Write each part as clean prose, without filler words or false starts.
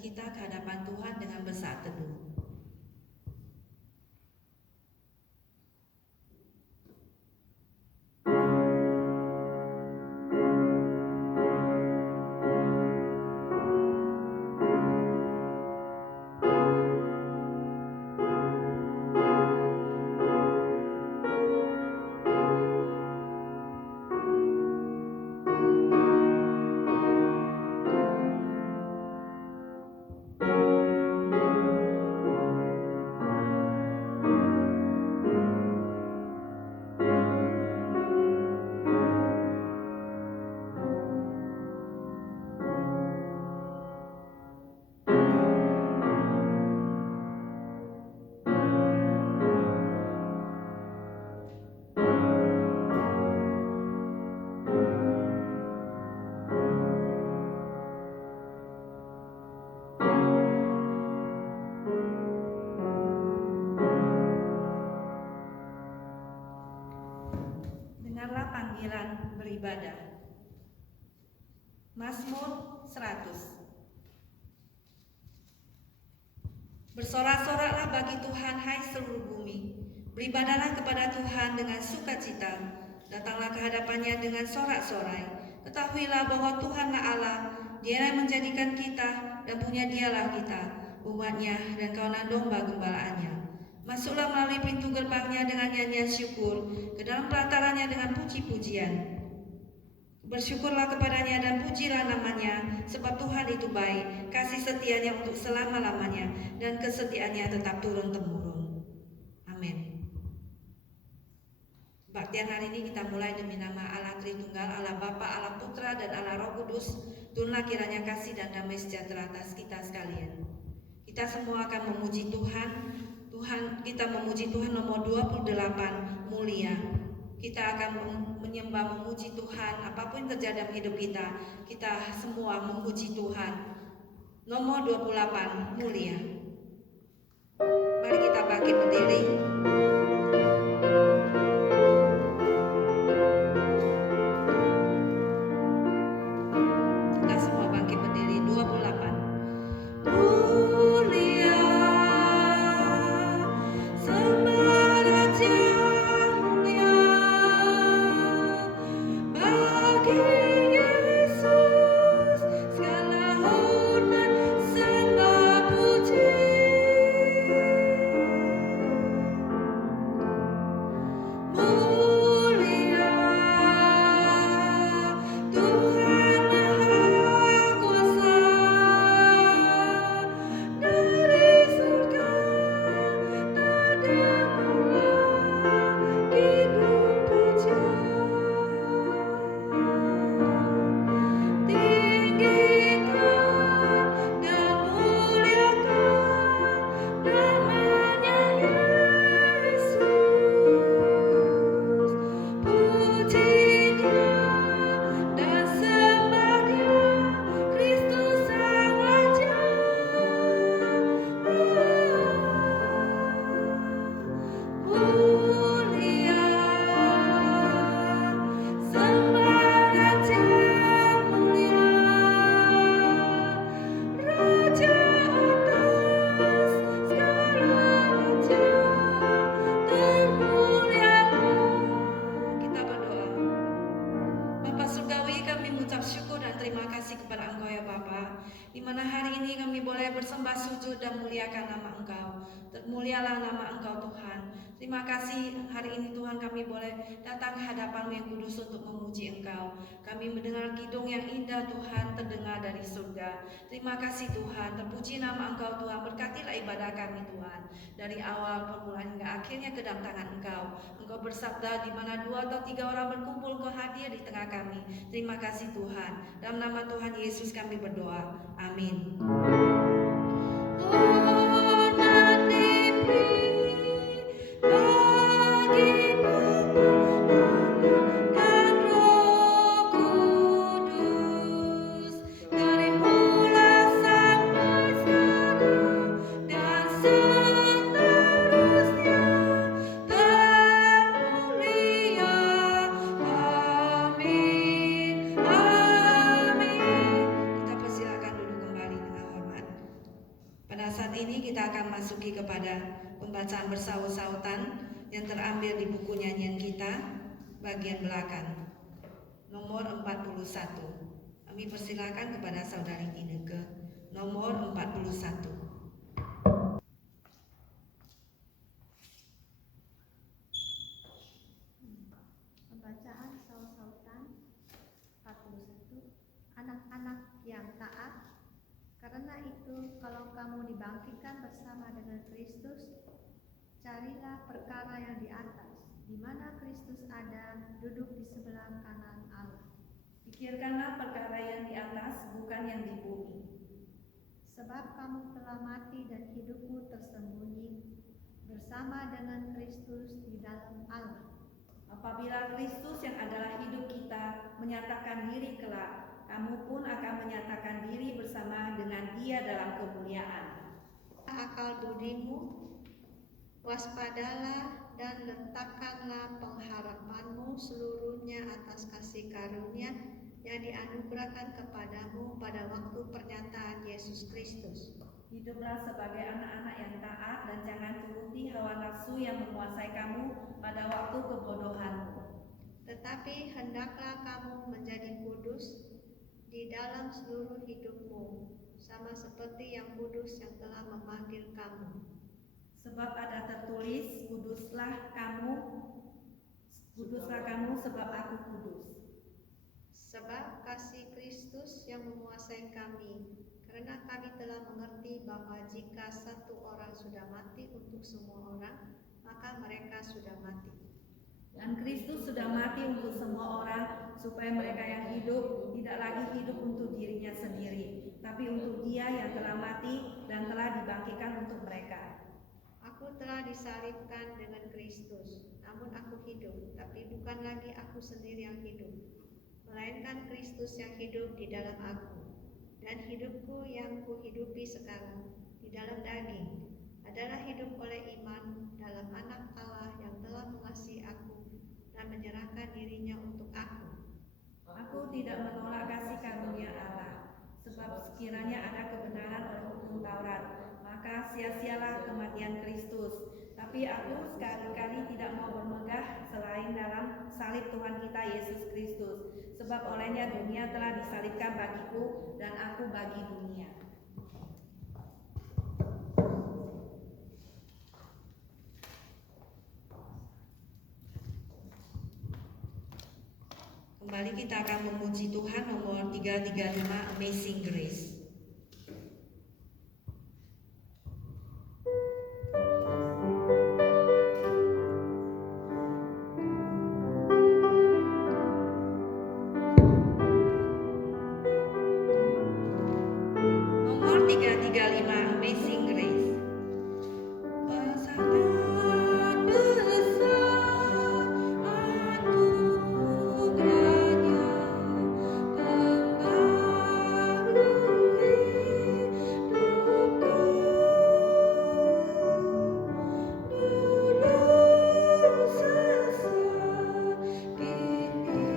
kita ke hadapan Tuhan dengan bersaat teduh. Dengarlah panggilan beribadah. Mazmur 100. Bersorak-soraklah bagi Tuhan, hai seluruh bumi. Beribadahlah kepada Tuhan dengan sukacita. Datanglah ke hadapannya dengan sorak-sorai. Ketahuilah bahwa Tuhanlah Allah, Dia yang menjadikan kita dan punya Dialah kita, umatnya dan kawanan domba gembalaannya. Masuklah melalui pintu gerbangnya dengan nyanyian syukur, ke dalam pelatarannya dengan puji-pujian. Bersyukurlah kepadanya dan pujilah namanya, sebab Tuhan itu baik, kasih setianya untuk selama-lamanya, dan kesetiaannya tetap turun-temurun. Amin. Kebaktian hari ini kita mulai demi nama Allah Tritunggal, Allah Bapa, Allah Putra, dan Allah Roh Kudus. Turunlah kiranya kasih dan damai sejahtera atas kita sekalian. Kita semua akan memuji Tuhan. Kita memuji Tuhan nomor 28, mulia. Kita akan menyembah, memuji Tuhan. Apapun yang terjadi dalam hidup kita semua memuji Tuhan. Nomor 28, mulia. Mari kita bangkit berdiri. Kita semua bangkit berdiri. 28. Mulia, sembah Raja-Nya, bagi Yesus segala hormat, sembah puji. Mulia, Tuhan Maha Kuasa, dari surga terdengarlah kidung pujian. Tinggikan dan muliakan namanya Yesus. Puji Dia dan sembah Dia, Kristus Sang Raja. Mulia, sembah Raja mulia, Raja atas segala raja, termulialah. Kita berdoa. Bapa Surgawi, kami mengucap syukur dan terima kasih kepada Engkau ya Bapa, di mana hari ini kami boleh bersembah sujud dan muliakan nama Engkau. Termulialah nama Engkau Tuhan. Terima kasih hari ini Tuhan kami boleh datang ke hadapan-Mu yang kudus untuk memuji Engkau. Kami mendengar kidung yang indah Tuhan terdengar dari surga. Terima kasih Tuhan, terpuji nama Engkau Tuhan. Berkatilah ibadah kami Tuhan, dari awal permulaan hingga akhirnya ke dalam tangan Engkau. Engkau bersabda, di mana 2 atau 3 orang berkumpul, Engkau hadir di tengah kami. Terima kasih Tuhan. Dalam nama Tuhan Yesus kami berdoa. Amin. Hormat diberi bagi Bapa, Anak, dan Roh Kudus, dari mula sampai sekarang dan seterusnya, termulia. Amin. Amin. Kita persilakan duduk kembali dengan hormat. Pada saat ini kita akan masuki kepada pembacaan bersaut-sautan yang terambil di buku nyanyian kita bagian belakang nomor 41. Kami persilakan kepada saudari Tineke nomor 41. Pembacaan saut-sautan 41. Anak-anak yang taat, karena itu kalau kamu dibangkitkan bersama dengan Kristus, carilah perkara yang di atas, di mana Kristus ada, duduk di sebelah kanan Allah. Pikirkanlah perkara yang di atas, bukan yang di bumi. Sebab kamu telah mati dan hidupmu tersembunyi bersama dengan Kristus di dalam Allah. Apabila Kristus yang adalah hidup kita menyatakan diri kelak, kamu pun akan menyatakan diri bersama dengan Dia dalam kemuliaan. Akal budimu, waspadalah dan letakkanlah pengharapanmu seluruhnya atas kasih karunia yang dianugerahkan kepadamu pada waktu pernyataan Yesus Kristus. Hiduplah sebagai anak-anak yang taat dan jangan turuti hawa nafsu yang menguasai kamu pada waktu kebodohanmu. hendaklah kamu menjadi kudus di dalam seluruh hidupmu, sama seperti yang kudus yang telah memanggil kamu. Sebab ada tertulis, kuduslah kamu sebab aku kudus. Sebab kasih Kristus yang menguasai kami, karena kami telah mengerti bahwa jika satu orang sudah mati untuk semua orang, maka mereka sudah mati. Dan Kristus sudah mati untuk semua orang, supaya mereka yang hidup tidak lagi hidup untuk dirinya sendiri, tapi untuk Dia yang telah mati dan telah dibangkitkan untuk mereka. Aku telah disalibkan dengan Kristus, namun aku hidup, tapi bukan lagi aku sendiri yang hidup, melainkan Kristus yang hidup di dalam aku. Dan hidupku yang kuhidupi sekarang di dalam daging adalah hidup oleh iman dalam Anak Allah yang telah mengasihi aku dan menyerahkan dirinya untuk aku. Aku tidak menolak kasih karunia Allah, sebab sekiranya ada kebenaran oleh hukum Taurat, maka sia-sialah kematian Kristus. Tapi aku sekali-kali tidak mau bermegah selain dalam salib Tuhan kita Yesus Kristus, sebab olehnya dunia telah disalibkan bagiku dan aku bagi dunia. Kembali kita akan memuji Tuhan nomor 335, Amazing Grace. Nomor 335, Amazing Grace. Sangat besar anugerahnya, membarui hidupku. Dulu sesat, kini pula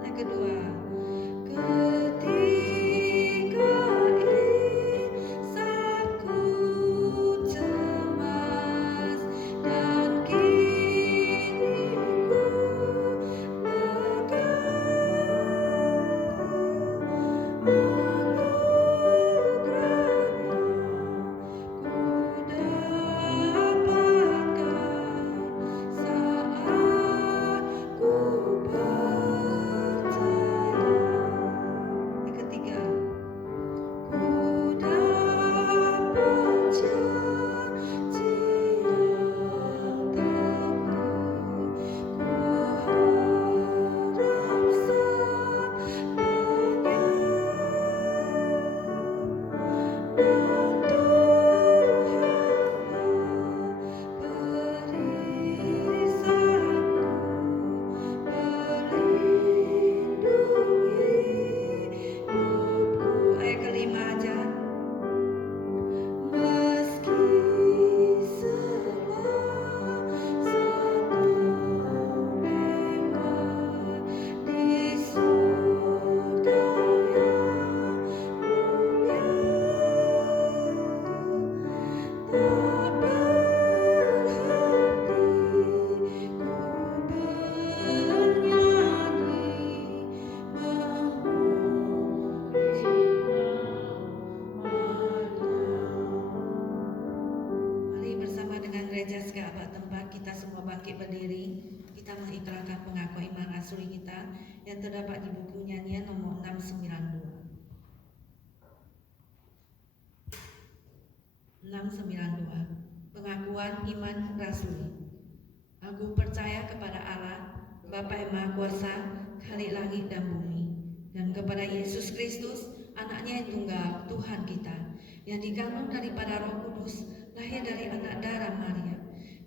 yang kedua, ketika insangku cemas dan kini ku lega, anugerahnya ku dapatkan saat ku percaya. Yang ketiga, ku dapat janji yang teguh, ku harap sabdanya, dan Tuhanlah perisaiku, melindungi hidupku. Ayat kelima aja. Meski selasa lewat di surga yang mulia, tak berhenti ku bernyanyi memuji namanya. Mari bersama dengan gereja segeabak tempat kita semua bangkit berdiri. Kita mengikrarkan pengakuan iman rasuli kita yang terdapat di buku nyanyian nomor 692. 692. Pengakuan iman rasuli. Aku percaya kepada Allah, Bapa yang Maha Kuasa, Khalik langit dan bumi, dan kepada Yesus Kristus, Anaknya yang tunggal, Tuhan kita, yang dikandung daripada Roh Kudus, lahir dari anak darah Maria,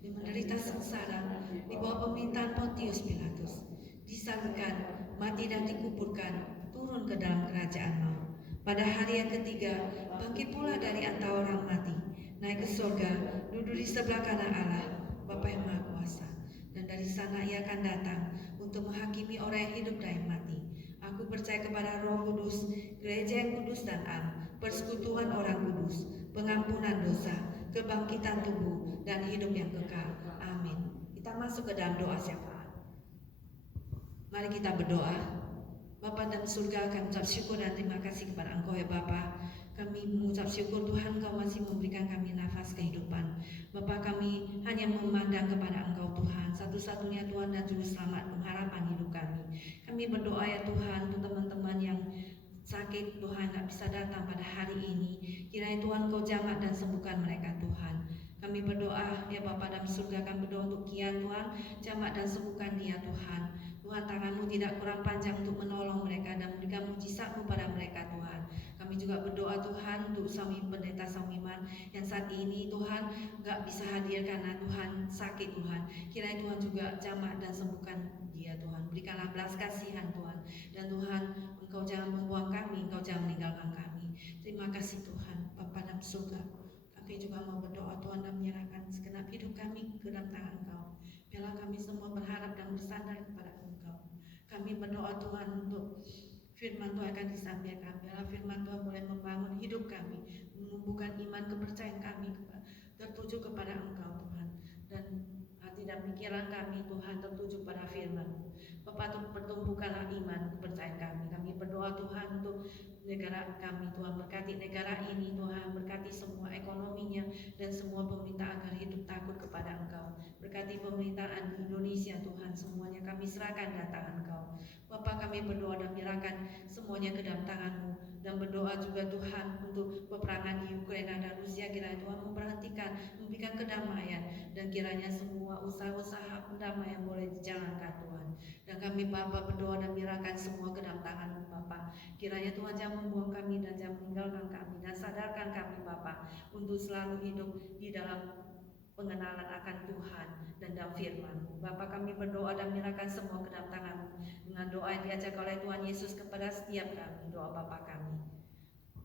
yang menderita sengsara di bawah pemerintahan Pontius Pilatus, disalibkan, mati dan dikuburkan, turun ke dalam kerajaan maut. Pada hari yang ketiga, bangkit pula dari antara orang mati, naik ke surga, duduk di sebelah kanan Allah, Bapa yang Maha Kuasa. Dan dari sana ia akan datang untuk menghakimi orang yang hidup dan yang mati. Aku percaya kepada Roh Kudus, gereja yang kudus dan am, persekutuan orang kudus, pengampunan dosa, kebangkitan tubuh, dan hidup yang kekal. Amin. Kita masuk ke dalam doa syafaat. Mari kita berdoa. Bapa dalam surga, kami ucap syukur dan terima kasih kepada Engkau ya Bapa. Kami mengucap syukur Tuhan, Engkau masih memberikan kami nafas kehidupan. Bapa, kami hanya memandang kepada Engkau Tuhan, satu-satunya Tuhan dan Juru Selamat pengharapan hidup kami. Kami berdoa ya Tuhan untuk teman-teman yang sakit Tuhan tak bisa datang pada hari ini. Kiranya Tuhan Kau jamah dan sembuhkan mereka Tuhan. Kami berdoa ya Bapa dalam surga, kami berdoa untuk Kian Tuhan, jamah dan sembuhkan dia Tuhan. Tuhan, tangan-Mu tidak kurang panjang untuk menolong mereka dan memberikan mujizat-Mu pada mereka Tuhan. Kami juga berdoa Tuhan untuk suami pendeta Saumiman yang saat ini Tuhan gak bisa hadir karena Tuhan sakit Tuhan. Kiranya Tuhan juga jamah dan sembuhkan dia Tuhan. Berikanlah belas kasihan Tuhan. Dan Tuhan, Engkau jangan membuang kami, Engkau jangan meninggalkan kami. Terima kasih Tuhan, Bapa dalam surga. Kami juga mau berdoa Tuhan dan menyerahkan segenap hidup kami ke dalam tangan Engkau. Biarlah kami semua berharap dan bersandar kepada Engkau. Kami berdoa Tuhan untuk firman Tuhan akan disampaikan. Biarlah firman Tuhan boleh membangun hidup kami, menumbuhkan iman kepercayaan kami tertuju kepada Engkau Tuhan. Dan hati dan pikiran kami Tuhan tertuju pada firman-Mu. Bapak, pertumbuhkanlah iman kepercayaan kami. Kami berdoa Tuhan untuk negara kami Tuhan, berkati negara ini Tuhan, berkati semua ekonominya dan semua pemerintah agar hidup takut kepada Engkau. Berkati pemerintahan di Indonesia Tuhan, semuanya kami serahkan dalam tangan Engkau. Bapa, kami berdoa dan menyerahkan semuanya ke dalam tangan-Mu dan berdoa juga Tuhan untuk peperangan di Ukraina dan Rusia. Kiranya Tuhan memperhentikan, memberikan kedamaian dan kiranya semua usaha-usaha pendamaian boleh dijalankan Tuhan. Dan kami Bapa berdoa dan menyerahkan semua ke dalam tangan-Mu Bapa. Kiranya Tuhan jangan membuang kami dan jangan meninggalkan kami, dan sadarkan kami Bapa untuk selalu hidup di dalam pengenalan akan Tuhan dan dalam firman-Mu. Bapa, kami berdoa dan menyerahkan semua ke dalam tangan-Mu dengan doa yang diajar oleh Tuhan Yesus kepada setiap kami. Doa Bapa kami.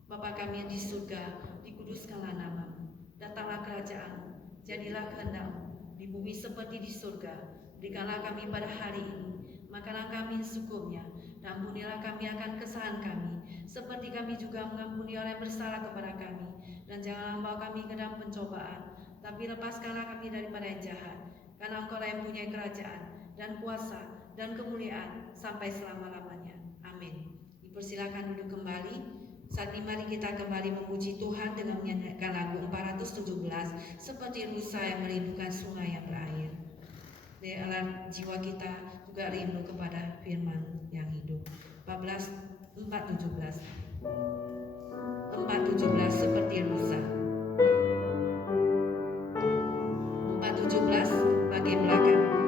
Bapa kami yang di surga, dikuduskanlah nama-Mu. Datanglah kerajaan-Mu, jadilah kehendak-Mu di bumi seperti di surga. Berikanlah kami pada hari ini makanan kami secukupnya, dan ampunilah kami akan kesalahan kami, seperti kami juga mengampuni orang yang bersalah kepada kami. Dan janganlah membawa kami ke dalam pencobaan, tapi lepaskanlah kami daripada yang jahat. Karena Engkau yang punya kerajaan dan kuasa dan kemuliaan sampai selama-lamanya. Amin. Dipersilakan duduk kembali. Saat ini mari kita kembali memuji Tuhan dengan menyanyikan lagu 417, seperti rusa yang merindukan sungai yang berair. Di dalam jiwa kita juga rindu kepada firman yang hidup. 417 seperti rusa. 417 bagian belakang.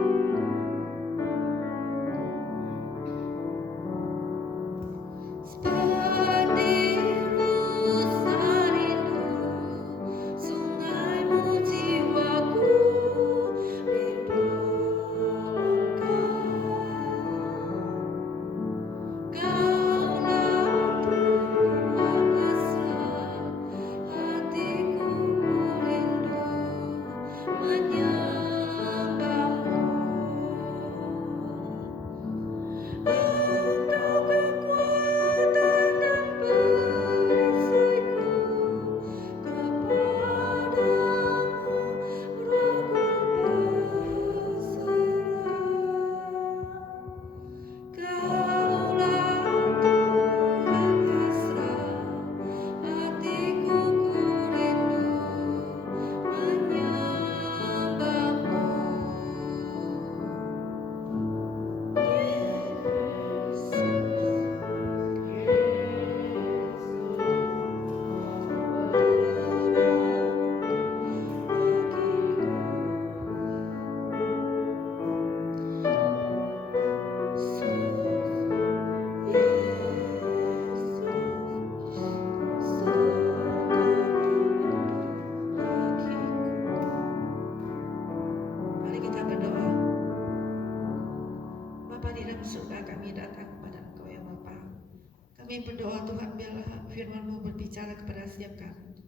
Kami berdoa Tuhan, biarlah firman-Mu berbicara kepada setiap kami.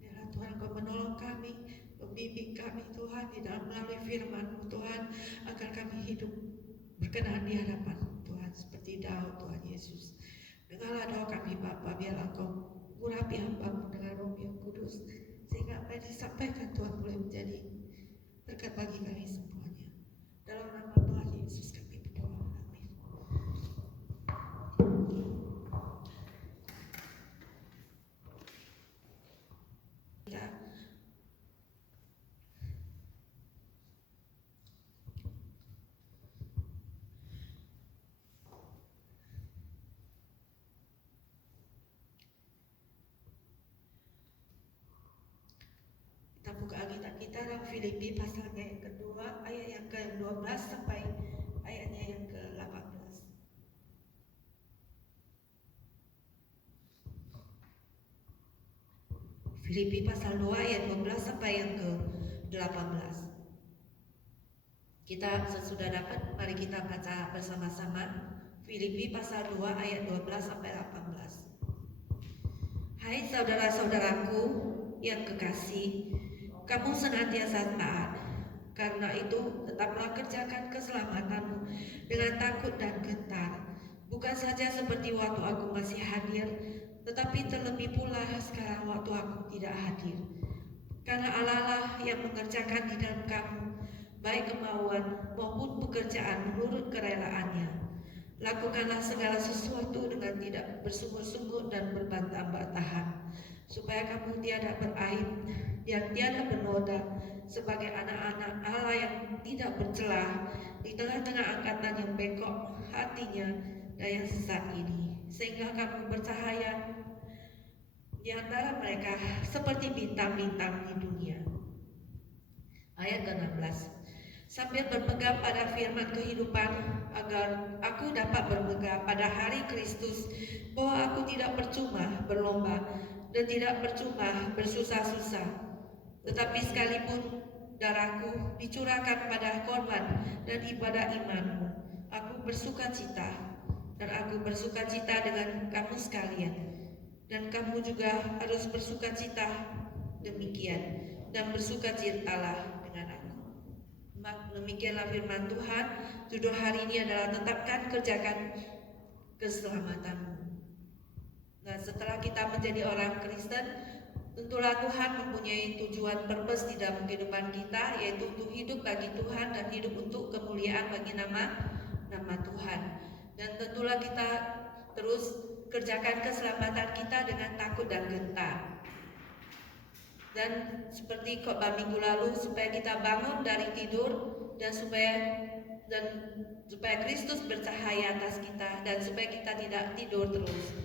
Biarlah Tuhan Kau menolong kami, membimbing kami Tuhan di dalam melalui firman-Mu Tuhan, agar kami hidup berkenan di hadapan Tuhan seperti Daud Tuhan Yesus. Dengarlah doa kami Bapa, biar Engkau urapi hamba-Mu dengan Roh yang kudus, sehingga apa yang disampaikan Tuhan boleh menjadi berkat bagi kami semuanya. Dalam nama Tuhan Yesus kami berdoa. Amin. Kita buka Alkitab kita dalam Filipi pasalnya yang kedua, ayat yang ke-12 sampai ayatnya yang ke-18. Filipi pasal 2 ayat 12 sampai yang ke-18. Kita sesudah dapat, mari kita baca bersama-sama Filipi pasal 2 ayat 12 sampai 18. Hai saudara-saudaraku yang kekasih, kamu senantiasa taat. Karena itu tetaplah kerjakan keselamatanmu dengan takut dan gentar, bukan saja seperti waktu aku masih hadir, tetapi terlebih pula sekarang waktu aku tidak hadir. Karena Allah lah yang mengerjakan di dalam kamu baik kemauan maupun pekerjaan menurut kerelaannya. Lakukanlah segala sesuatu dengan tidak bersungguh-sungguh dan berbantah-bantahan, supaya kamu tiada beraib dan tiada bernoda sebagai anak-anak Allah yang tidak bercelah di tengah-tengah angkatan yang bengkok hatinya dan yang sesat ini, sehingga kamu bercahaya di antara mereka seperti bintang-bintang di dunia. Ayat ke-16. Sambil berpegang pada firman kehidupan, agar aku dapat berpegang pada hari Kristus, bahwa aku tidak percuma berlomba dan tidak percuma bersusah-susah, tetapi sekalipun darahku dicurahkan pada korban dan ibadah imanmu, aku bersukacita, dan aku bersukacita dengan kamu sekalian, dan kamu juga harus bersukacita demikian, dan bersukacitalah dengan aku. Demikianlah firman Tuhan. Judul hari ini adalah tetapkan kerjakan keselamatanmu. Nah, setelah kita menjadi orang Kristen, tentulah Tuhan mempunyai tujuan purpose di dalam kehidupan kita, yaitu untuk hidup bagi Tuhan dan hidup untuk kemuliaan bagi nama Tuhan. Dan tentulah kita terus kerjakan keselamatan kita dengan takut dan gentar. Dan seperti khotbah minggu lalu, supaya kita bangun dari tidur dan supaya Kristus bercahaya atas kita, dan supaya kita tidak tidur terus.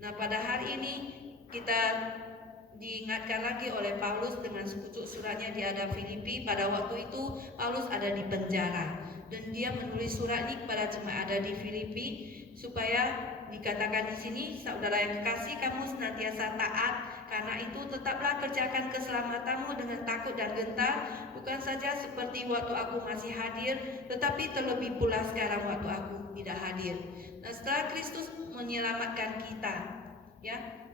Nah, pada hari ini kita diingatkan lagi oleh Paulus dengan sepucuk suratnya di hadap Filipi. Pada waktu itu Paulus ada di penjara, dan dia menulis surat ini kepada jemaat ada di Filipi, supaya dikatakan di sini, saudara yang kekasih, kamu senantiasa taat. Karena itu tetaplah kerjakan keselamatanmu dengan takut dan gentar, bukan saja seperti waktu aku masih hadir, tetapi terlebih pula sekarang waktu aku tidak hadir. Nah, setelah Kristus menyelamatkan kita, ya,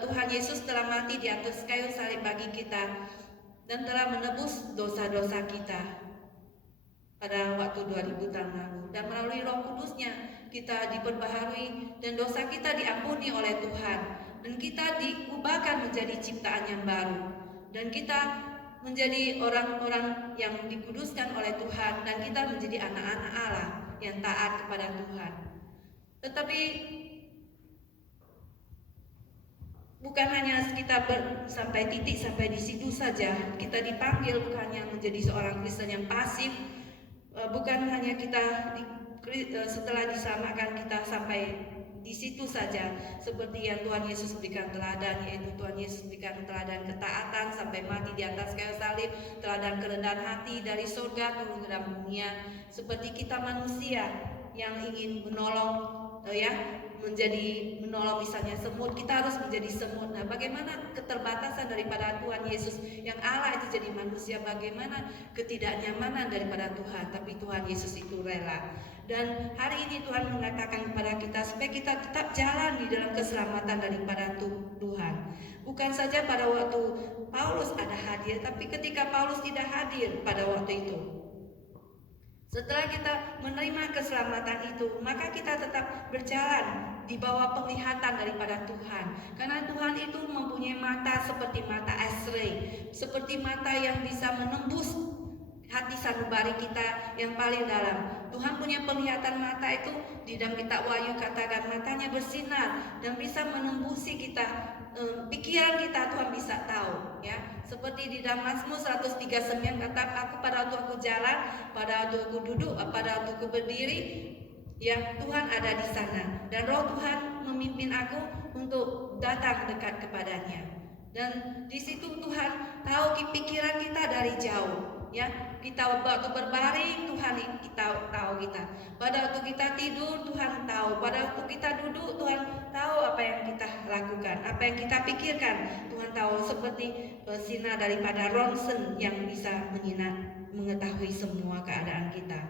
Tuhan Yesus telah mati di atas kayu salib bagi kita dan telah menebus dosa-dosa kita pada waktu 2000 tahun lalu, dan melalui Roh Kudusnya kita diperbaharui dan dosa kita diampuni oleh Tuhan, dan kita diubahkan menjadi ciptaan yang baru, dan kita menjadi orang-orang yang dikuduskan oleh Tuhan, dan kita menjadi anak-anak Allah yang taat kepada Tuhan. Tetapi bukan hanya kita sampai titik sampai di situ saja. Kita dipanggil bukan hanya menjadi seorang Kristen yang pasif, bukan hanya kita setelah diselamatkan kita sampai di situ saja, seperti yang Tuhan Yesus berikan teladan, yaitu Tuhan Yesus berikan teladan ketaatan sampai mati di atas kayu salib, teladan kerendahan hati dari surga turun ke dalam dunia. Seperti kita manusia yang ingin menolong, menolong misalnya semut, kita harus menjadi semut. Nah, bagaimana keterbatasan daripada Tuhan Yesus yang Allah itu jadi manusia, bagaimana ketidaknyamanan daripada Tuhan, tapi Tuhan Yesus itu rela. Dan hari ini Tuhan mengatakan kepada kita supaya kita tetap jalan di dalam keselamatan daripada Tuhan. Bukan saja pada waktu Paulus ada hadir, tapi ketika Paulus tidak hadir pada waktu itu, Setelah kita menerima keselamatan itu, maka kita tetap berjalan di bawah penglihatan daripada Tuhan. Karena Tuhan itu mempunyai mata seperti mata Esrei, seperti mata yang bisa menembus hati sanubari kita yang paling dalam. Tuhan punya penglihatan mata itu, di dalam kitab Wahyu katakan matanya bersinar dan bisa menembusi kita, pikiran kita Tuhan bisa tahu, ya. Seperti di dalam Mazmur 139 kata, aku pada waktu aku jalan, pada waktu aku duduk, pada waktu aku berdiri, ya Tuhan ada di sana. Dan Roh Tuhan memimpin aku untuk datang dekat kepadanya. Dan di situ Tuhan tahu pikiran kita dari jauh, ya. Kita waktu berbaring Tuhan kita tahu kita. Pada waktu kita tidur Tuhan tahu. Pada waktu kita duduk Tuhan tahu apa yang kita lakukan, apa yang kita pikirkan. Tuhan tahu, seperti sinar daripada ronsen yang bisa mengetahui semua keadaan kita.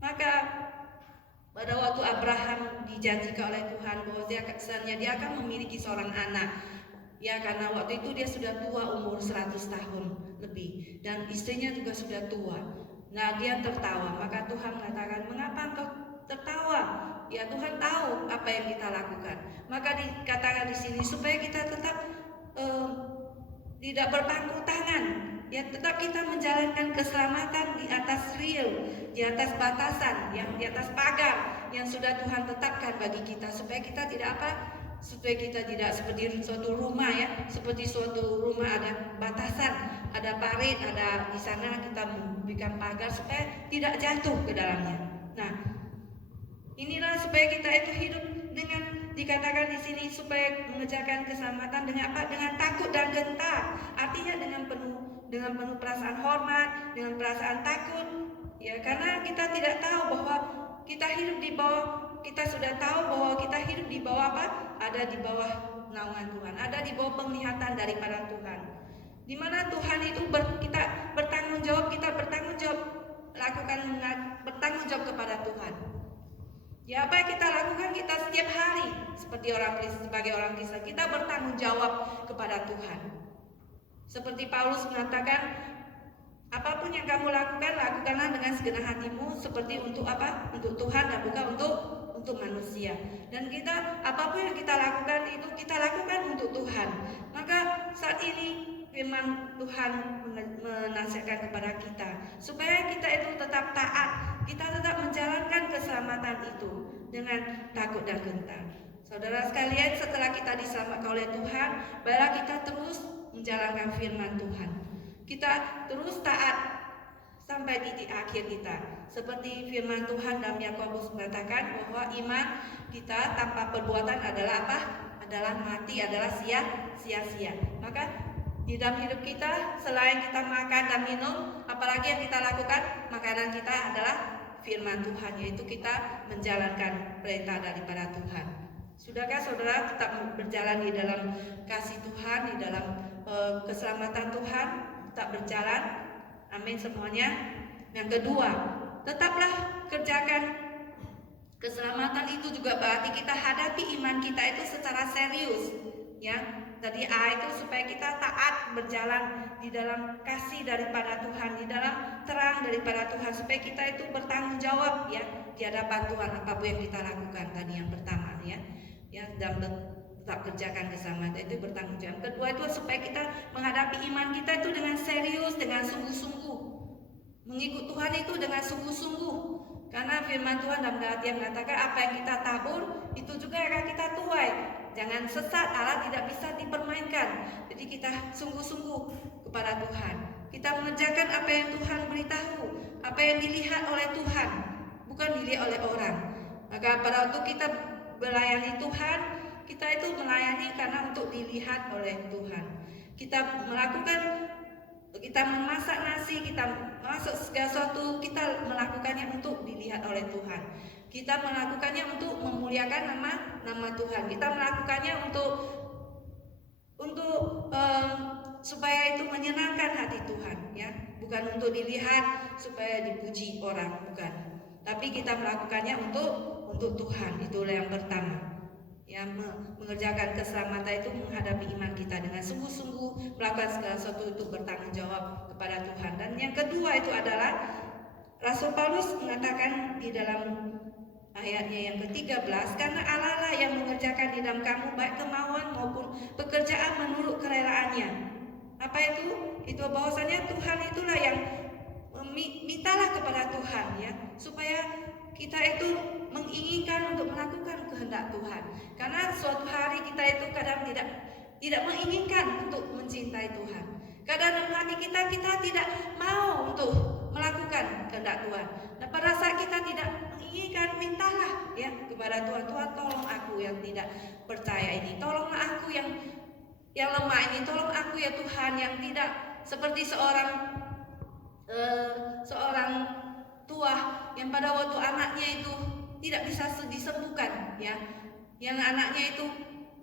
Maka pada waktu Abraham dijanjikan oleh Tuhan bahwa dia akan memiliki seorang anak, ya, karena waktu itu dia sudah tua, umur 100 tahun lebih, dan istrinya juga sudah tua. Nah, dia tertawa. Maka Tuhan mengatakan, mengapa engkau tertawa? Ya, Tuhan tahu apa yang kita lakukan. Maka dikatakan di sini supaya kita tetap tidak berpangku tangan, ya, tetap kita menjalankan keselamatan di atas real, di atas batasan, yang di atas pagar yang sudah Tuhan tetapkan bagi kita, supaya kita tidak supaya kita tidak seperti suatu rumah, ya, seperti suatu rumah ada batasan, ada parit, ada di sana kita memberikan pagar supaya tidak jatuh ke dalamnya. Nah, inilah supaya kita itu hidup dengan, dikatakan di sini, supaya mengerjakan keselamatan dengan apa? Dengan takut dan gentar. Artinya dengan penuh perasaan hormat, dengan perasaan takut, ya, karena kita tidak tahu bahwa kita hidup di bawah, kita sudah tahu bahwa kita hidup di bawah apa? Ada di bawah naungan Tuhan, ada di bawah penglihatan daripada Tuhan. Di mana Tuhan itu kita bertanggung jawab bertanggung jawab kepada Tuhan. Ya, apa yang kita lakukan kita setiap hari sebagai orang Kristen, kita bertanggung jawab kepada Tuhan. Seperti Paulus mengatakan, apapun yang kamu lakukan, lakukanlah dengan segenap hatimu, seperti untuk apa? Untuk Tuhan dan bukan untuk manusia. Dan kita, apapun yang kita lakukan itu kita lakukan untuk Tuhan. Maka saat ini firman Tuhan menasihatkan kepada kita supaya kita itu tetap taat, kita tetap menjalankan keselamatan itu dengan takut dan gentar. Saudara sekalian, setelah kita diselamatkan oleh Tuhan, baiklah kita terus menjalankan firman Tuhan. Kita terus taat sampai titik akhir kita. Seperti firman Tuhan dalam Yakobus mengatakan bahwa iman kita tanpa perbuatan adalah apa? Adalah mati, adalah sia-sia. Maka di dalam hidup kita, selain kita makan dan minum, apalagi yang kita lakukan? Makanan kita adalah firman Tuhan, yaitu kita menjalankan perintah daripada Tuhan. Sudahkah saudara tetap berjalan di dalam kasih Tuhan, di dalam keselamatan Tuhan, tetap berjalan? Amin semuanya. Yang kedua, tetaplah kerjakan keselamatan itu juga berarti kita hadapi iman kita itu secara serius, ya. Tadi A itu supaya kita taat berjalan di dalam kasih daripada Tuhan, di dalam terang daripada Tuhan, supaya kita itu bertanggung jawab, ya, di hadapan Tuhan apapun yang kita lakukan. Tadi yang pertama, ya, dan tetap kerjakan keselamatan itu bertanggung jawab. Kedua itu supaya kita menghadapi iman kita itu dengan serius, dengan sungguh-sungguh, mengikut Tuhan itu dengan sungguh-sungguh. Karena firman Tuhan dalam Galatia mengatakan apa yang kita tabur itu juga akan kita tuai. Jangan sesat, Allah tidak bisa dipermainkan. Jadi kita sungguh-sungguh kepada Tuhan. Kita mengerjakan apa yang Tuhan beritahu, apa yang dilihat oleh Tuhan, bukan dilihat oleh orang. Maka pada waktu kita melayani Tuhan, kita itu melayani karena untuk dilihat oleh Tuhan. Kita memasak nasi, kita memasak segala sesuatu, kita melakukannya untuk dilihat oleh Tuhan. Kita melakukannya untuk memuliakan nama Tuhan. Kita melakukannya untuk supaya itu menyenangkan hati Tuhan, ya, bukan untuk dilihat supaya dipuji orang, bukan. Tapi kita melakukannya untuk Tuhan. Itulah yang pertama. Ya, mengerjakan keselamatan itu menghadapi iman kita dengan sungguh-sungguh, melakukan segala sesuatu untuk bertanggung jawab kepada Tuhan. Dan yang kedua itu adalah Rasul Paulus mengatakan di dalam ayatnya yang ke-13, karena Allah lah yang mengerjakan di dalam kamu baik kemauan maupun pekerjaan menurut kerelaannya. Apa itu? Itu bahwasanya Tuhan itulah yang mintalah kepada Tuhan ya, supaya kita itu menginginkan untuk melakukan kehendak Tuhan. Karena suatu hari kita itu kadang tidak menginginkan untuk mencintai Tuhan. Kadang dalam hati kita tidak mau untuk melakukan kehendak Tuhan. Nah, pada saat kita tidak menginginkan, mintalah ya kepada Tuhan. Tuhan, tolong aku yang tidak percaya ini. Tolonglah aku yang lemah ini. Tolong aku ya Tuhan yang tidak seperti seorang tua yang pada waktu anaknya itu tidak bisa disembuhkan ya, yang anaknya itu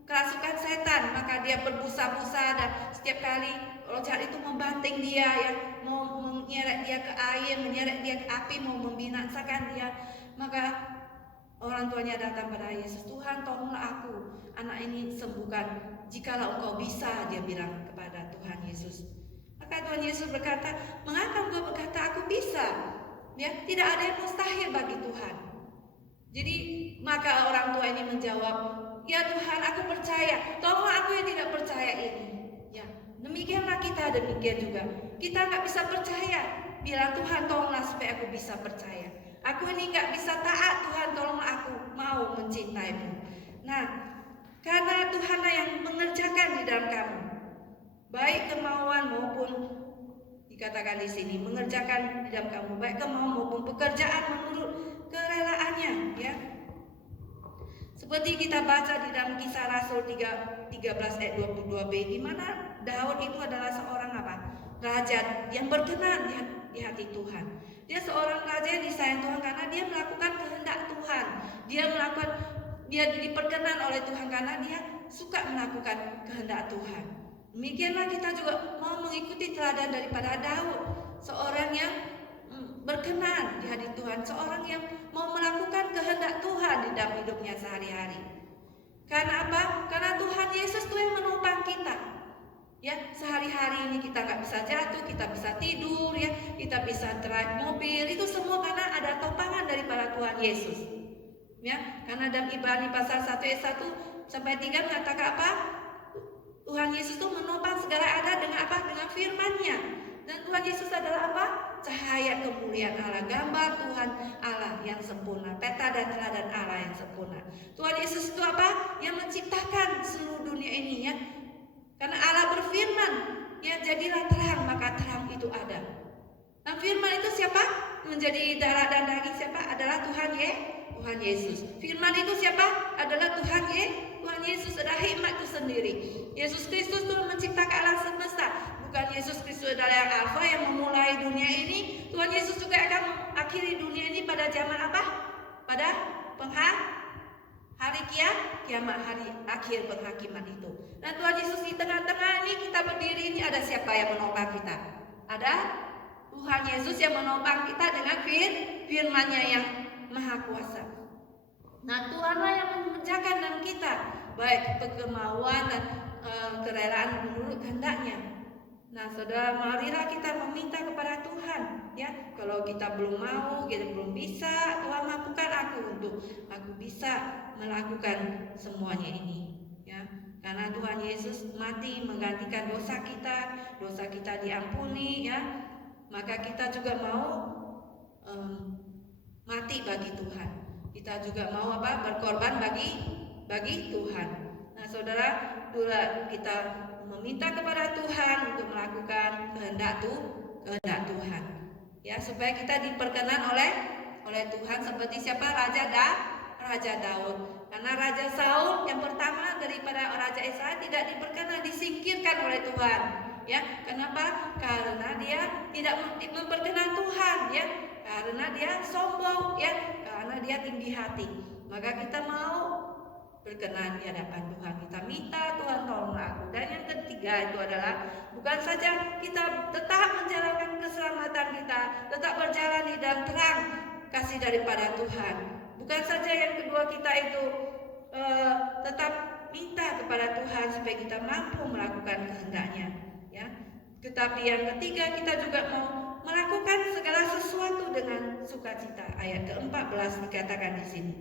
kerasukan setan, maka dia berbusa-busa dan setiap kali roh jahat itu membanting dia ya, mau menyeret dia ke air, menyeret dia ke api, mau membinasakan dia. Maka orang tuanya datang pada Yesus, Tuhan tolonglah aku, anak ini sembuhkan, jikalau engkau bisa, dia bilang kepada Tuhan Yesus. Maka Tuhan Yesus berkata, mengapa engkau berkata aku bisa? Ya, tidak ada yang mustahil bagi Tuhan. Jadi maka orang tua ini menjawab, ya Tuhan aku percaya, tolonglah aku yang tidak percaya ini. Ya, demikianlah kita demikian juga. Kita nggak bisa percaya, bilang Tuhan tolonglah supaya aku bisa percaya. Aku ini nggak bisa taat, Tuhan tolonglah aku mau mencintaimu. Nah, karena Tuhanlah yang mengerjakan di dalam kamu, baik kemauan maupun dikatakan di sini mengerjakan di dalam kamu baik kemauan maupun pekerjaan menurut kerelaannya ya. Seperti kita baca di dalam Kisah Rasul 13 ayat 22b, di mana Daud itu adalah seorang apa? Raja yang berkenan di hati Tuhan. Dia seorang raja yang disayang Tuhan karena dia melakukan kehendak Tuhan. Dia diperkenan oleh Tuhan karena dia suka melakukan kehendak Tuhan. Demikianlah kita juga mau mengikuti teladan daripada Daud, seorang yang berkenan di hati Tuhan, seorang yang mau melakukan kehendak Tuhan di dalam hidupnya sehari-hari. Karena apa? Karena Tuhan Yesus itu yang menopang kita. Ya, sehari-hari ini kita nggak bisa jatuh, kita bisa tidur, ya, kita bisa drive mobil, itu semua karena ada topangan daripada Tuhan Yesus. Ya, karena dalam Ibrani pasal 1 ayat 1 sampai 3 mengatakan apa? Tuhan Yesus itu menopang segala ada dengan apa? Dengan firman-Nya. Dan Tuhan Yesus adalah apa? Cahaya kemuliaan Allah, gambar Tuhan Allah yang sempurna, peta dan teladan Allah yang sempurna. Tuhan Yesus itu apa? Yang menciptakan seluruh dunia ini ya. Karena Allah berfirman, ya jadilah terang, maka terang itu ada. Nah, firman itu siapa? Menjadi darah dan daging siapa? Adalah Tuhan Yesus. Firman itu siapa? Adalah Tuhan Yesus. Ada hikmat itu sendiri. Yesus Kristus itu menciptakan alam semesta. Bukan Yesus Kristus adalah yang Alfa yang memulai dunia ini. Tuhan Yesus juga akan mengakhiri dunia ini pada zaman apa? Pada hari kiamat, hari akhir penghakiman itu. Nah, Tuhan Yesus di tengah-tengah ini kita berdiri ini ada siapa yang menopang kita? Ada Tuhan Yesus yang menopang kita dengan firman-Nya yang maha kuasa. Nah, Tuhanlah yang mengerjakan dalam kita baik kemauan dan kerelaan menurut kehendak-Nya. Nah, saudara, marilah kita meminta kepada Tuhan ya. Kalau kita belum mau, kita belum bisa, Tuhan mampukan aku untuk aku bisa melakukan semuanya ini ya. Karena Tuhan Yesus mati menggantikan dosa kita diampuni ya. Maka kita juga mau mati bagi Tuhan. Kita juga mau apa? Berkorban bagi Tuhan. Nah, saudara, kita meminta kepada Tuhan untuk melakukan kehendak Tuhan. Ya, supaya kita diperkenan oleh Tuhan seperti siapa? Raja Daud. Karena Raja Saul yang pertama daripada Raja Israel tidak diperkenan, disingkirkan oleh Tuhan. Ya, kenapa? Karena dia tidak memperkenan Tuhan, ya. Karena dia sombong, ya. Karena dia tinggi hati. Maka kita mau berkenan di hadapan Tuhan. Kita minta Tuhan tolonglah aku. Dan yang ketiga itu adalah bukan saja kita tetap menjalankan keselamatan kita, tetap berjalan di dalam terang kasih daripada Tuhan. Bukan saja yang kedua kita itu tetap minta kepada Tuhan supaya kita mampu melakukan kehendak-Nya, ya. Tetapi yang ketiga kita juga mau melakukan segala sesuatu dengan sukacita. Ayat ke-14 dikatakan di sini.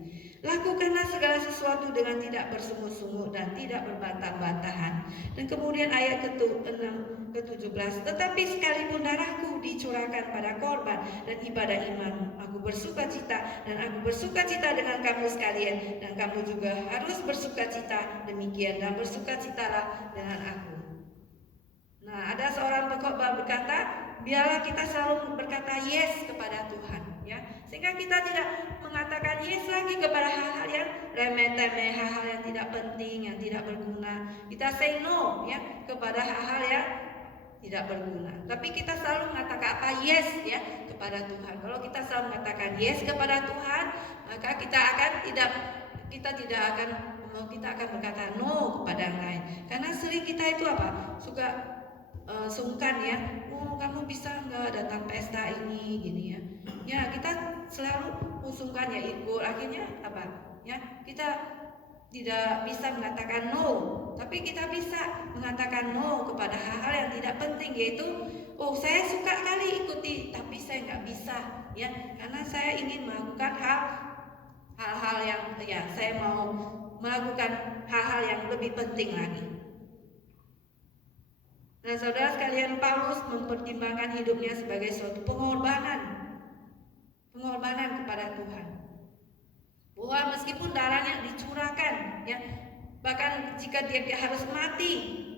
Lakukanlah segala sesuatu dengan tidak bersungut-sungut dan tidak berbantah-bantahan. Dan kemudian ayat ke-6 ke-17, tetapi sekalipun darahku dicurahkan pada korban dan ibadah iman, aku bersukacita dan aku bersukacita dengan kamu sekalian, dan kamu juga harus bersukacita demikian, dan bersukacitalah dengan aku. Nah, ada seorang pengkhotbah berkata, biarlah kita selalu berkata yes kepada Tuhan, ya, sehingga kita tidak mengatakan yes lagi kepada hal-hal yang remeh-temeh, hal-hal yang tidak penting, yang tidak berguna. Kita say no, ya, kepada hal-hal yang tidak berguna. Tapi kita selalu mengatakan apa? Yes, ya, kepada Tuhan. Kalau kita selalu mengatakan yes kepada Tuhan, maka kita akan berkata no kepada yang lain. Karena sering kita itu apa? Suka sungkan, ya. Oh, kamu bisa nggak datang pesta ini, gini, ya. Ya, kita selalu sungkan, ya, ikut. Akhirnya apa? Ya, kita tidak bisa mengatakan no, tapi kita bisa mengatakan no kepada hal-hal yang tidak penting, yaitu oh, saya suka kali ikuti, tapi saya nggak bisa, ya, karena saya ingin melakukan hal-hal yang, ya, saya mau melakukan hal-hal yang lebih penting lagi. Nah, saudara sekalian, Paulus mempertimbangkan hidupnya sebagai suatu pengorbanan kepada Tuhan. Bahwa meskipun darahnya dicurahkan, ya, bahkan jika dia harus mati,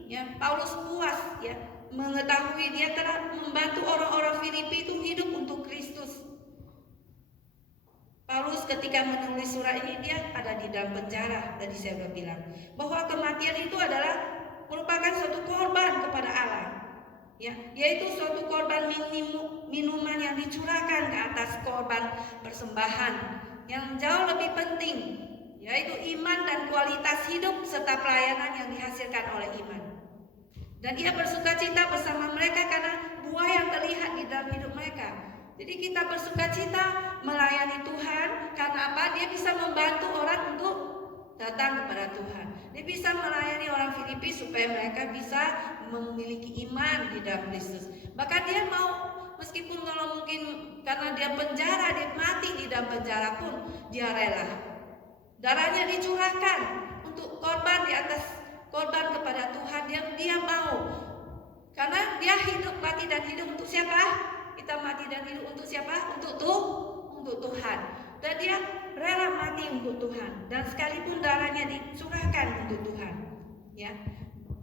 ya, Paulus puas, ya, mengetahui dia telah membantu orang-orang Filipi itu hidup untuk Kristus. Paulus ketika menulis surat ini, dia ada di dalam penjara. Tadi saya sudah bilang bahwa kematian itu adalah merupakan suatu korban kepada Allah, ya, yaitu suatu korban minuman yang dicurahkan ke atas korban persembahan yang jauh lebih penting, yaitu iman dan kualitas hidup serta pelayanan yang dihasilkan oleh iman. Dan ia bersukacita bersama mereka karena buah yang terlihat di dalam hidup mereka. Jadi kita bersukacita melayani Tuhan karena apa? Dia bisa membantu orang untuk datang kepada Tuhan. Dia bisa melayani orang Filipi supaya mereka bisa memiliki iman di dalam Kristus. Bahkan dia mau, meskipun kalau mungkin karena dia penjara, dia mati di dalam penjara pun dia rela. Darahnya dicurahkan untuk korban di atas korban kepada Tuhan, dia mau. Karena dia hidup, mati dan hidup untuk siapa? Kita mati dan hidup untuk siapa? Untuk Tuhan. Dan dia rela mati untuk Tuhan, dan sekalipun darahnya dicurahkan untuk Tuhan, ya.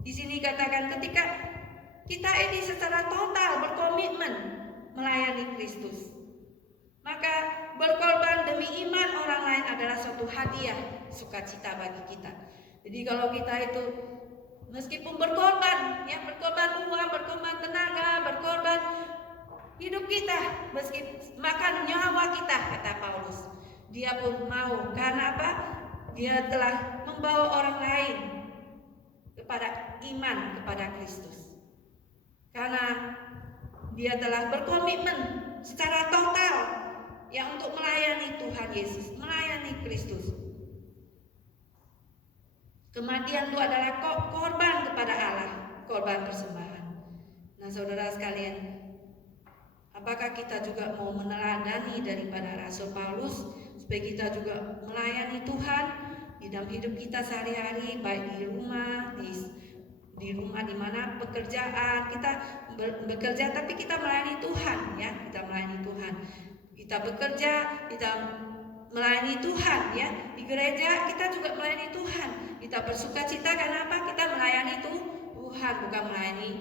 Di sini katakan ketika kita ini secara total berkomitmen melayani Kristus, maka berkorban demi iman orang lain adalah suatu hadiah sukacita bagi kita. Jadi kalau kita itu meskipun berkorban, ya, berkorban uang, berkorban tenaga, berkorban hidup kita, bahkan nyawa kita, kata Paulus, dia pun mau. Karena apa? Dia telah membawa orang lain kepada iman kepada Kristus. Karena dia telah berkomitmen secara total, ya, untuk melayani Tuhan Yesus, melayani Kristus. Kematian itu adalah korban kepada Allah, korban persembahan. Nah, saudara sekalian, apakah kita juga mau meneladani daripada Rasul Paulus supaya kita juga melayani Tuhan di dalam hidup kita sehari-hari, baik di rumah, di rumah, di mana pekerjaan kita bekerja, tapi kita melayani Tuhan, ya, kita melayani Tuhan. Kita bekerja, kita melayani Tuhan, ya, di gereja kita juga melayani Tuhan. Kita bersukacita karena apa? Kita melayani Tuhan, bukan melayani.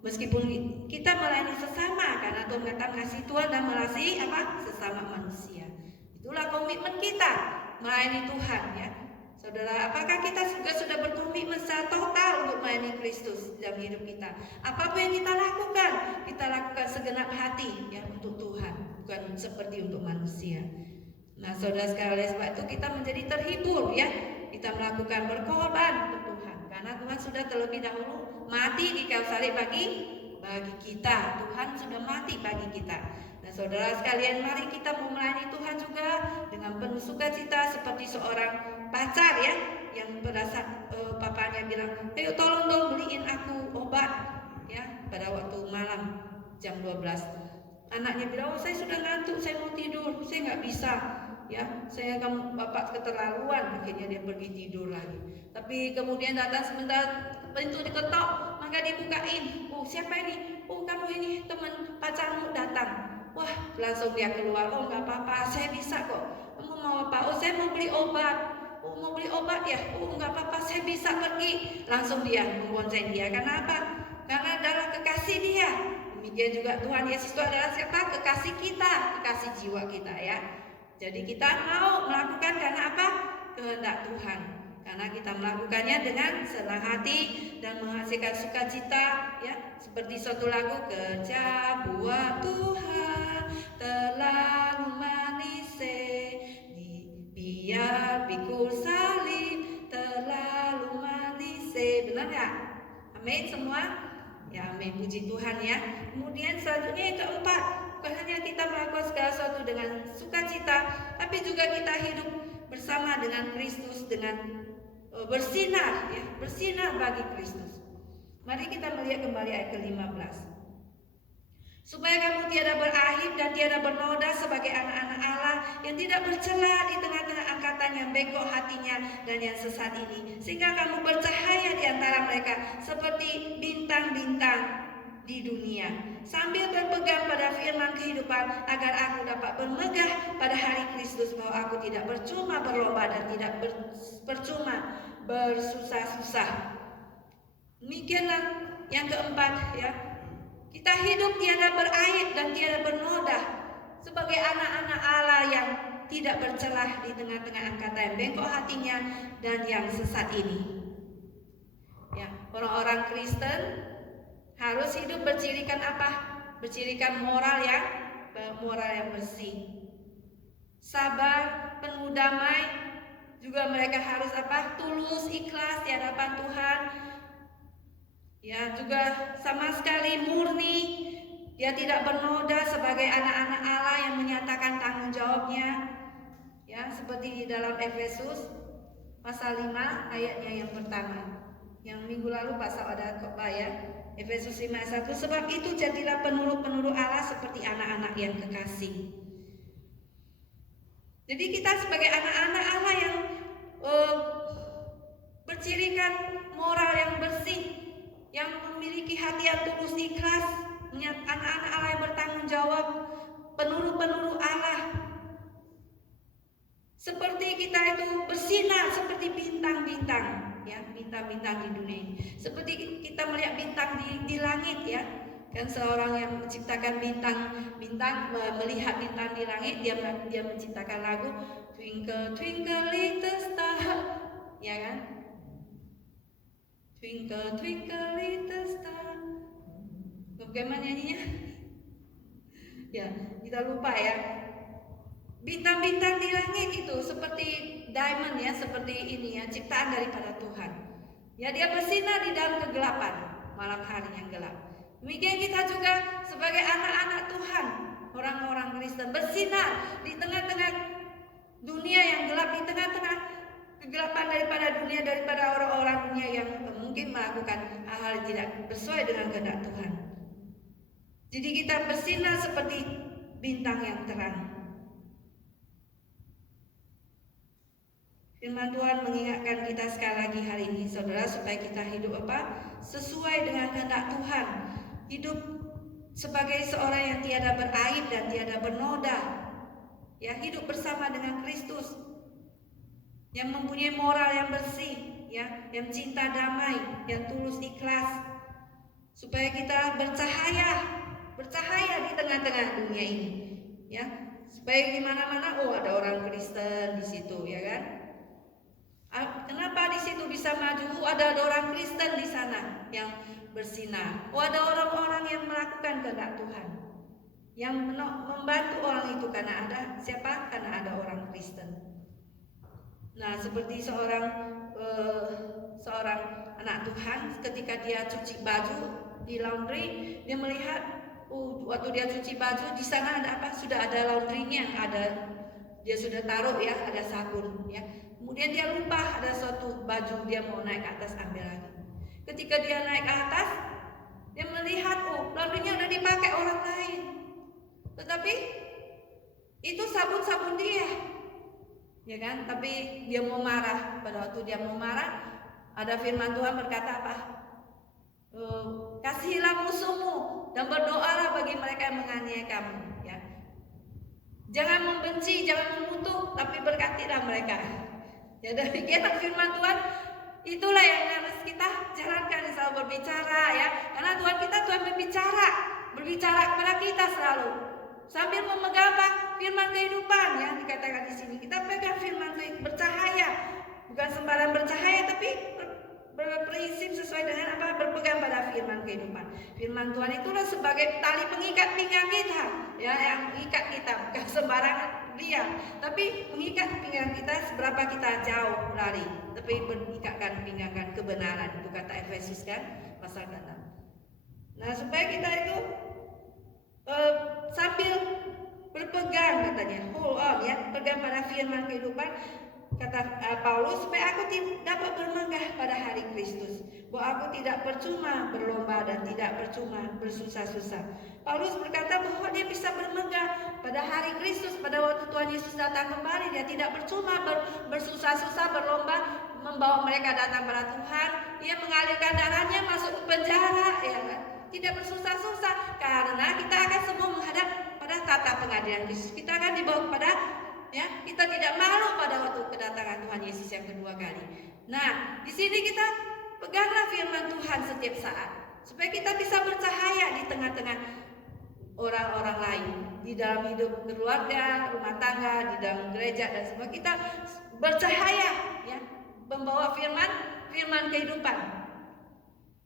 Meskipun kita melayani sesama, karena Tuhan kata mengasihi Tuhan dan mengasihi apa? Sesama manusia. Itulah komitmen kita melayani Tuhan, ya. Saudara, apakah kita juga sudah berkomitmen secara total untuk melayani Kristus dalam hidup kita? Apapun yang kita lakukan segenap hati, ya, untuk Tuhan, bukan seperti untuk manusia. Nah, saudara sekalian, sebab itu kita menjadi terhibur, ya. Kita melakukan berkorban untuk Tuhan, karena Tuhan sudah terlebih dahulu mati di kayu salib bagi kita. Tuhan sudah mati bagi kita. Nah, saudara sekalian, mari kita melayani Tuhan juga dengan penuh sukacita seperti seorang pacar, ya, yang pada saat papanya bilang, ayo tolong dong beliin aku obat, ya, pada waktu malam jam 12. Anaknya bilang, oh saya sudah ngantuk, saya mau tidur, saya nggak bisa. Ya, kamu bapak keterlaluan. Akhirnya dia pergi tidur lagi. Tapi kemudian datang sebentar, pintu diketok, maka dibukain. Oh siapa ini? Oh kamu ini teman pacarmu datang. Wah langsung dia keluar. Oh nggak apa-apa, saya bisa kok. Kamu mau apa? Oh saya mau beli obat. Oh mau beli obat ya? Oh nggak apa-apa, saya bisa pergi. Langsung dia membonceng dia. Karena apa? Karena adalah kekasih dia. Demikian juga Tuhan Yesus itu adalah siapa? Kekasih kita, kekasih jiwa kita ya. Jadi kita mau melakukan karena apa? Kehendak Tuhan. Karena kita melakukannya dengan senang hati dan menghasilkan sukacita ya. Seperti suatu lagu, kerja buat Tuhan terlalu manis, biar pikul salib terlalu manis. Benar ya? Amin semua? Ya amin, puji Tuhan ya. Kemudian selanjutnya yang keempat, bukan hanya kita melakukan segala sesuatu dengan sukacita, tapi juga kita hidup bersama dengan Kristus, dengan bersinar ya, bersinar bagi Kristus. Mari kita melihat kembali ayat ke-15. Supaya kamu tiada beraib dan tiada bernoda sebagai anak-anak Allah yang tidak bercela di tengah-tengah angkatan yang bengkok hatinya dan yang sesat ini, sehingga kamu bercahaya di antara mereka seperti bintang-bintang di dunia, sambil berpegang pada firman kehidupan, agar aku dapat bermegah pada hari Kristus, bahwa aku tidak percuma berlomba dan tidak percuma bersusah-susah. Demikianlah yang keempat ya. Kita hidup tiada beraib dan tiada bernoda sebagai anak-anak Allah yang tidak bercelah di tengah-tengah angkatan yang bengkok hatinya dan yang sesat ini. Ya, orang-orang Kristen harus hidup bercirikan apa? Bercirikan moral yang bersih. Sabar, penuh damai, juga mereka harus apa? Tulus, ikhlas di hadapan Tuhan. Ya, juga sama sekali murni. Dia tidak bernoda sebagai anak-anak Allah yang menyatakan tanggung jawabnya. Ya, seperti di dalam Efesus pasal 5 ayatnya yang pertama. Yang minggu lalu pasal ada khotbah ya. Efesus 5 ayat 1, sebab itu jadilah penurut-penurut Allah seperti anak-anak yang kekasih. Jadi kita sebagai anak-anak Allah yang bercirikan moral yang bersih, yang memiliki hati yang tulus ikhlas, anak-anak Allah yang bertanggung jawab, penurut-penurut Allah. Seperti kita itu bersinar seperti bintang-bintang, ya, bintang-bintang di dunia ini. Seperti kita melihat bintang di langit ya. Kan seorang yang menciptakan bintang melihat bintang di langit, dia menciptakan lagu Twinkle Twinkle Little Star, ya kan? Twinkle Twinkle Little Star. Bagaimana nyanyinya? Ya, kita lupa ya. Bintang-bintang di langit itu seperti diamond ya, seperti ini ya, ciptaan daripada Tuhan. Ya, dia bersinar di dalam kegelapan, malam hari yang gelap. Demikian kita juga sebagai anak-anak Tuhan, orang-orang Kristen bersinar di tengah-tengah dunia yang gelap, di tengah-tengah kegelapan daripada dunia, daripada orang-orang dunia yang mungkin melakukan hal-hal yang tidak sesuai dengan kehendak Tuhan. Jadi kita bersinar seperti bintang yang terang. Firman Tuhan mengingatkan kita sekali lagi hari ini, saudara, supaya kita hidup apa? Sesuai dengan kehendak Tuhan. Hidup sebagai seorang yang tiada beraib dan tiada bernoda. Ya, hidup bersama dengan Kristus. Yang mempunyai moral yang bersih, ya, yang cinta damai, yang tulus ikhlas. Supaya kita bercahaya di tengah-tengah dunia ini. Ya, supaya di mana-mana ada orang Kristen di situ, ya kan? Kenapa di situ bisa maju? Ada orang Kristen di sana yang bersinar. Ada orang-orang yang melakukan kehendak Tuhan, yang membantu orang itu karena ada siapa? Karena ada orang Kristen. Nah, seperti seorang anak Tuhan, ketika dia cuci baju di laundry, dia melihat waktu dia cuci baju di sana ada apa? Sudah ada laundrynya, dia sudah taruh ya, ada sabun ya. Kemudian dia lupa ada suatu baju, dia mau naik ke atas ambil lagi. Ketika dia naik ke atas, dia melihat laundrynya udah dipakai orang lain. Tetapi itu sabun dia, ya kan? Tapi dia mau marah. Pada waktu dia mau marah, ada firman Tuhan berkata apa? Kasihilah musuhmu dan berdoalah bagi mereka yang menganiaya kamu, ya. Jangan membenci, jangan mengutuk, tapi berkatilah mereka. Ya, demikian firman Tuhan. Itulah yang harus kita jalankan, selalu berbicara, ya. Karena Tuhan kita Tuhan berbicara kepada kita selalu. Sambil memegang firman kehidupan, ya, dikatakan di sini. Kita pegang firman bercahaya, bukan sembarang bercahaya, tapi berprinsip sesuai dengan apa? Berpegang pada firman kehidupan. Firman Tuhan itulah sebagai tali pengikat pinggang kita, ya, yang mengikat kita, bukan sembarangan dia, tapi mengikat pinggang kita seberapa kita jauh lari, tapi mengikatkan pinggang kebenaran. Itu kata Efesus kan, pasal 6. Nah, supaya kita itu sambil berpegang, katanya, hold on, ya, pegang pada firman kehidupan. Kata Paulus, supaya aku dapat bermegah pada hari Kristus, bahwa aku tidak percuma berlomba dan tidak percuma bersusah-susah. Paulus berkata bahwa dia bisa bermegah pada hari Kristus, pada waktu Tuhan Yesus datang kembali. Dia tidak percuma bersusah-susah berlomba membawa mereka datang pada Tuhan. Dia mengalirkan darahnya masuk ke penjara, ya kan? Tidak bersusah-susah, karena kita akan semua menghadap pada tata pengadilan Kristus. Kita akan dibawa kepada, ya, kita tidak malu pada waktu kedatangan Tuhan Yesus yang kedua kali. Nah, di sini kita peganglah firman Tuhan setiap saat, supaya kita bisa bercahaya di tengah-tengah orang-orang lain, di dalam hidup keluarga, rumah tangga, di dalam gereja dan semua. Kita bercahaya, ya, membawa firman kehidupan.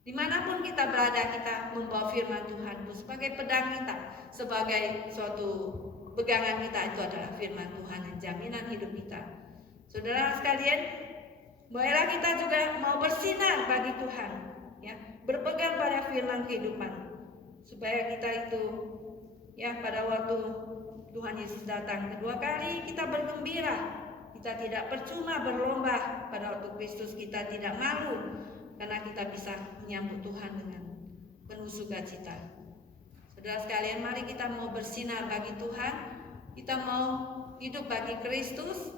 Dimanapun kita berada, kita membawa firman Tuhan sebagai pedang kita, sebagai suatu pegangan kita. Itu adalah firman Tuhan dan jaminan hidup kita. Saudara sekalian, bolehlah kita juga mau bersinar bagi Tuhan, ya, berpegang pada firman kehidupan, supaya kita itu, ya, pada waktu Tuhan Yesus datang kedua kali, kita bergembira. Kita tidak percuma berlomba pada waktu Kristus, kita tidak malu, karena kita bisa menyambut Tuhan dengan penuh sukacita. Saudara sekalian, mari kita mau bersinar bagi Tuhan. Kita mau hidup bagi Kristus.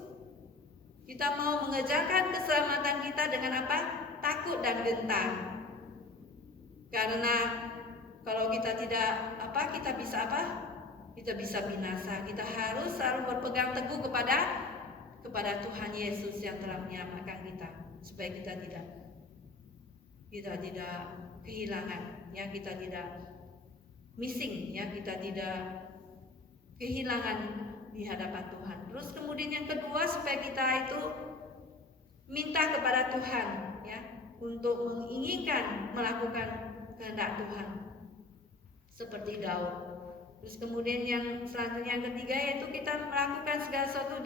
Kita mau mengejarkan keselamatan kita dengan apa? Takut dan gentar. Karena kalau kita tidak apa, kita bisa apa? Kita bisa binasa. Kita harus selalu berpegang teguh kepada Tuhan Yesus yang telah menyelamatkan kita, supaya kita tidak kehilangan, ya, kita tidak missing, ya, kita tidak kehilangan di hadapan Tuhan. Terus kemudian yang kedua, supaya kita itu minta kepada Tuhan, ya, untuk menginginkan melakukan kehendak Tuhan seperti Daud. Terus kemudian yang selanjutnya, yang ketiga, yaitu kita melakukan segala sesuatu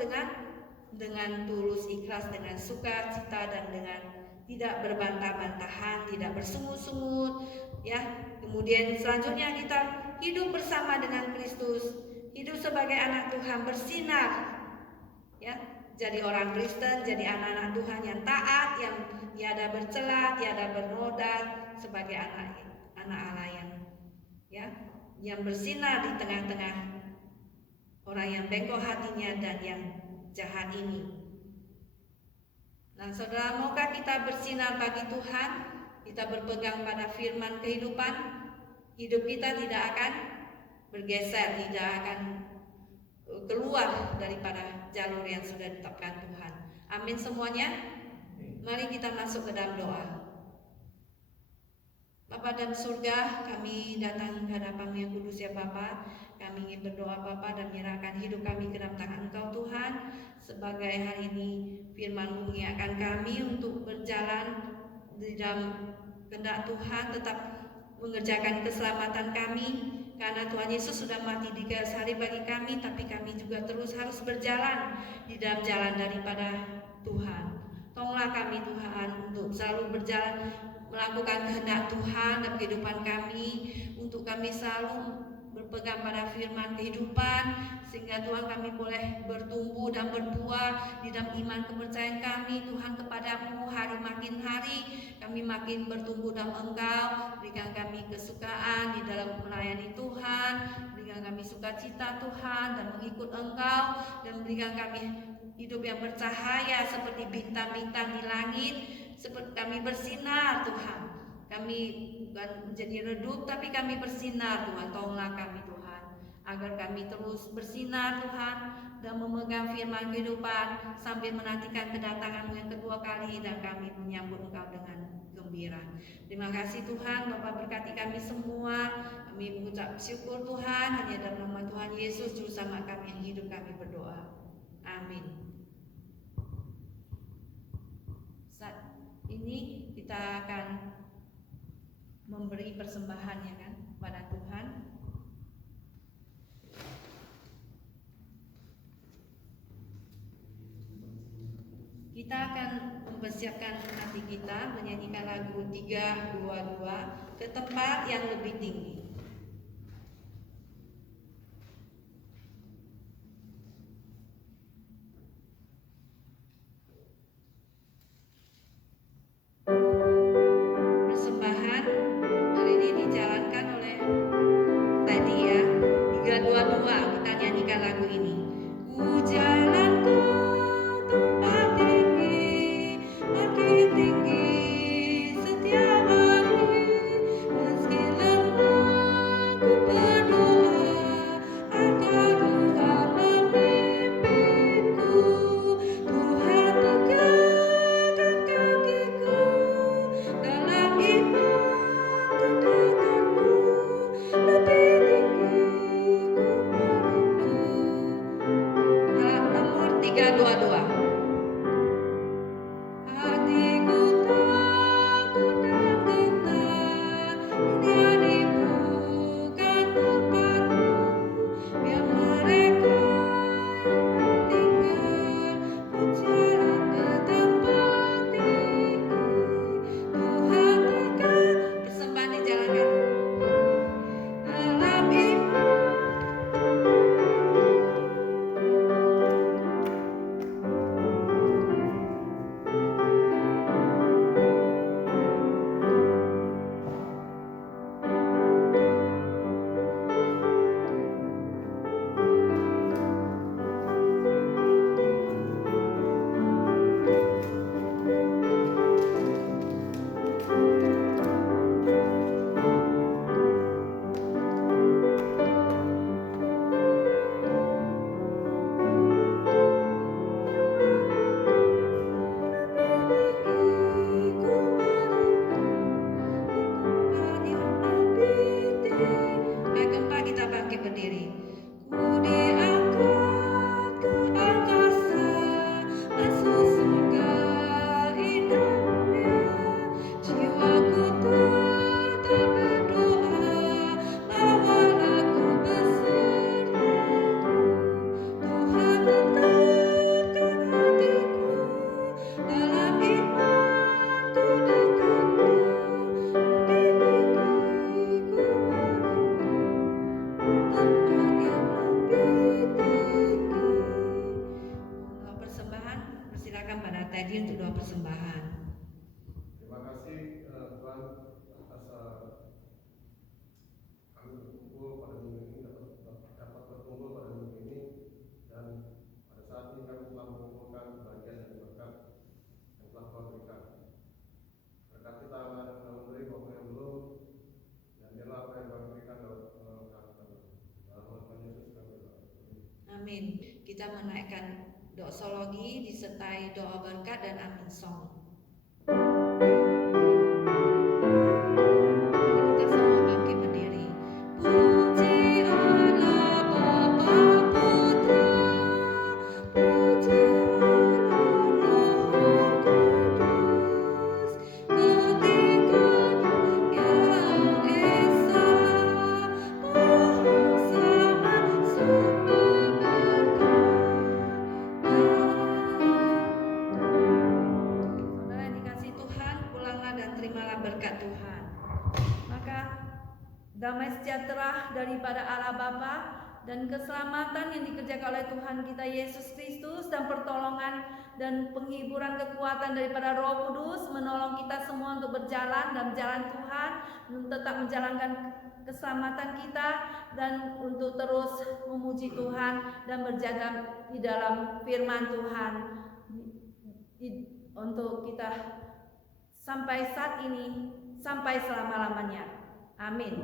dengan tulus, ikhlas, dengan sukacita, dan dengan tidak berbantah-bantahan, tidak bersungut-sungut, ya. Kemudian selanjutnya kita hidup bersama dengan Kristus, hidup sebagai anak Tuhan, bersinar, ya, jadi orang Kristen, jadi anak-anak Tuhan yang taat, yang tiada bercela, tiada bernoda, sebagai anak Allah yang bersinar di tengah-tengah orang yang bengkok hatinya dan yang jahat ini. Nah, saudara, maukah kita bersinar bagi Tuhan? Kita berpegang pada firman kehidupan. Hidup kita tidak akan bergeser, tidak akan keluar daripada jalur yang sudah ditetapkan Tuhan. Amin semuanya. Mari kita masuk ke dalam doa. Bapa dalam surga, kami datang ke hadapan-Mu yang kudus, ya Bapa. Kami ingin berdoa Bapa dan menyerahkan hidup kami ke dalam tangan Engkau Tuhan. Sebagai hari ini firman-Mu mengingatkan kami untuk berjalan di dalam kehendak Tuhan, tetap mengerjakan keselamatan kami. Karena Tuhan Yesus sudah mati di kayu salib bagi kami, tapi kami juga terus harus berjalan di dalam jalan daripada Tuhan. Tolonglah kami Tuhan untuk selalu berjalan melakukan kehendak Tuhan dalam kehidupan kami, untuk kami selalu berpegang pada firman kehidupan, sehingga Tuhan kami boleh bertumbuh dan berbuah di dalam iman kepercayaan kami Tuhan kepadamu. Hari makin hari kami makin bertumbuh dalam Engkau. Berikan kami kesukaan di dalam melayani Tuhan, berikan kami sukacita Tuhan dan mengikut Engkau, dan berikan kami hidup yang bercahaya seperti bintang-bintang di langit, seperti kami bersinar Tuhan. Kami bukan menjadi redup, tapi kami bersinar Tuhan. Tolonglah kami Tuhan, agar kami terus bersinar Tuhan, dan memegang firman kehidupan sambil menantikan kedatangan-Mu yang kedua kali, dan kami menyambut Engkau dengan gembira. Terima kasih Tuhan, Bapa berkati kami semua. Kami mengucap syukur Tuhan, hanya dalam nama Tuhan Yesus Juru Selamat kami yang hidup kami berdoa. Amin. Saat ini kita akan memberi persembahan, ya kan, pada Tuhan. Kita akan mempersiapkan hati kita menyanyikan lagu 322 ke tempat yang lebih tinggi. Persembahan hari ini dijalankan oleh tadi ya, 322. Kita nyanyikan lagu ini. Ku jalan ke tempat tinggi, makin tinggi setiap hari, meski lemah ku berdoa agar Tuhan memimpinku. Tuhan tegakkan kakiku dalam iman ku dekatmu, lebih tinggi ku merindu. Nomor 322. Hatiku takut dan gentar, ini bukan tempatmu. Biar mereka yang tinggal berjalan ke tempat tinggi. Tuhan tegak, persembahan dijalankan dalam iman. Yang keempat, kita bangkit berdiri. Ku diangkat ke angkasa, masuk surga indahnya. Jiwaku tetap berdoa, bawalah ku berserah. Tuhan tetapkan hatiku dalam iman ku dekatmu, lebih tinggi ku merindu tempat yang lebih tinggi. Doa persembahan, persilakan pada Teddy untuk doa persembahan. Terima kasih Tuhan atas kami berkumpul pada minggu ini, dapat berkumpul pada minggu ini, dan pada saat ini kami telah mengumpulkan bagian dari berkat yang telah Tuhan berikan. Berkat kita akan memberi maupun yang belum, dan biarlah apa yang Tuhan berikan dalam kami. Dalam nama Tuhan Yesus kami berdoa. Amin. Kita menaikkan doksologi disertai doa berkat dan amin song. Kita semua bangkit berdiri. Puji Allah Bapa Putra, puji Allah Roh Kudus, ketiganya yang esa, Maha Sama, sumber berkat. Saudara yang dikasihi Tuhan, pulanglah dan terimalah berkat Tuhan. Maka damai sejahtera daripada Allah Bapa, dan keselamatan yang dikerjakan oleh Tuhan kita Yesus Kristus, dan pertolongan dan penghiburan kekuatan daripada Roh Kudus menolong kita semua untuk berjalan dalam jalan Tuhan, untuk tetap menjalankan keselamatan kita, dan untuk terus memuji Tuhan dan berjaga di dalam firman Tuhan untuk kita sampai saat ini, sampai selama-lamanya. Amin.